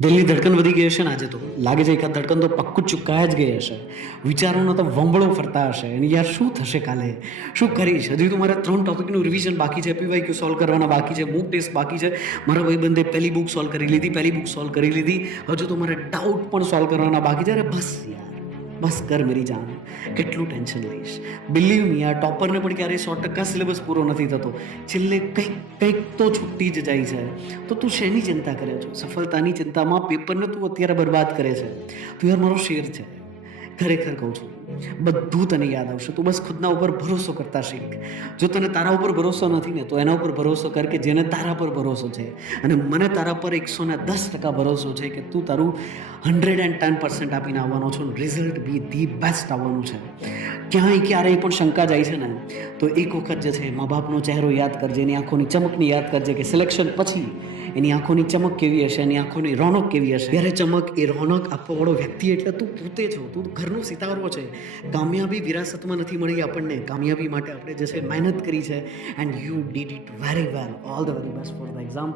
દિલની ધડકન વધી ગઈ હશે ને આજે તો લાગે છે એકાદ ધડકન તો પક્કું ચૂકાયા જ ગઈ હશે. વિચારોનો તો વંબળો ફરતા હશે અને યાર શું થશે કાલે, શું કરીશ? હજી તો મારા 3 ટોપિકનું રિવિઝન બાકી છે, પીવાયક્યુ સોલ્વ કરવાના બાકી છે, મૂક ટેસ્ટ બાકી છે. મારા ભાઈબંધે પહેલી બુક સોલ્વ કરી લીધી, હજુ તો મારે ડાઉટ પણ સોલ્વ કરવાના બાકી છે. અરે બસ યાર, બસ કર મેરી જાન, કેટલું ટેન્શન લઈશ? બિલીવ મી, આ ટોપરને પણ ક્યારેય 100% સિલેબસ પૂરો નથી થતો. છેલ્લે કંઈક તો છૂટી જ જાય છે. તો તું શેની ચિંતા કરે છો? સફળતાની ચિંતામાં પેપરને તું અત્યારે બરબાદ કરે છે. તું યાર મારો શેર છે, ખરેખર કહું છું. બધું તને યાદ આવશે. તું બસ ખુદના ઉપર ભરોસો કરતા શીખ. જો તને તારા ઉપર ભરોસો નથી ને, તો એના ઉપર ભરોસો કર કે જેને તારા પર ભરોસો છે. અને મને તારા પર 110% ભરોસો છે કે તું તારું 110% આપીને આવવાનો છો. રિઝલ્ટ બી ધી બેસ્ટ આવવાનું છે. ક્યારેય પણ શંકા જાય છે ને, તો એક વખત જે છે મા બાપનો ચહેરો યાદ કરજે, એની આંખોની ચમકની યાદ કરજે કે સિલેક્શન પછી એની આંખોની ચમક કેવી હશે, એની આંખોની રોનક કેવી હશે. ત્યારે ચમક એ રોનક આપવાવાળો વ્યક્તિ એટલે તું પોતે છો. તું ઘરનો સિતારો છે. કામયાબી વિરાસતમાં નથી મળી આપણને. કામયાબી માટે આપણે જે છે મહેનત કરી છે. And you did it very well. All the very best for the exam.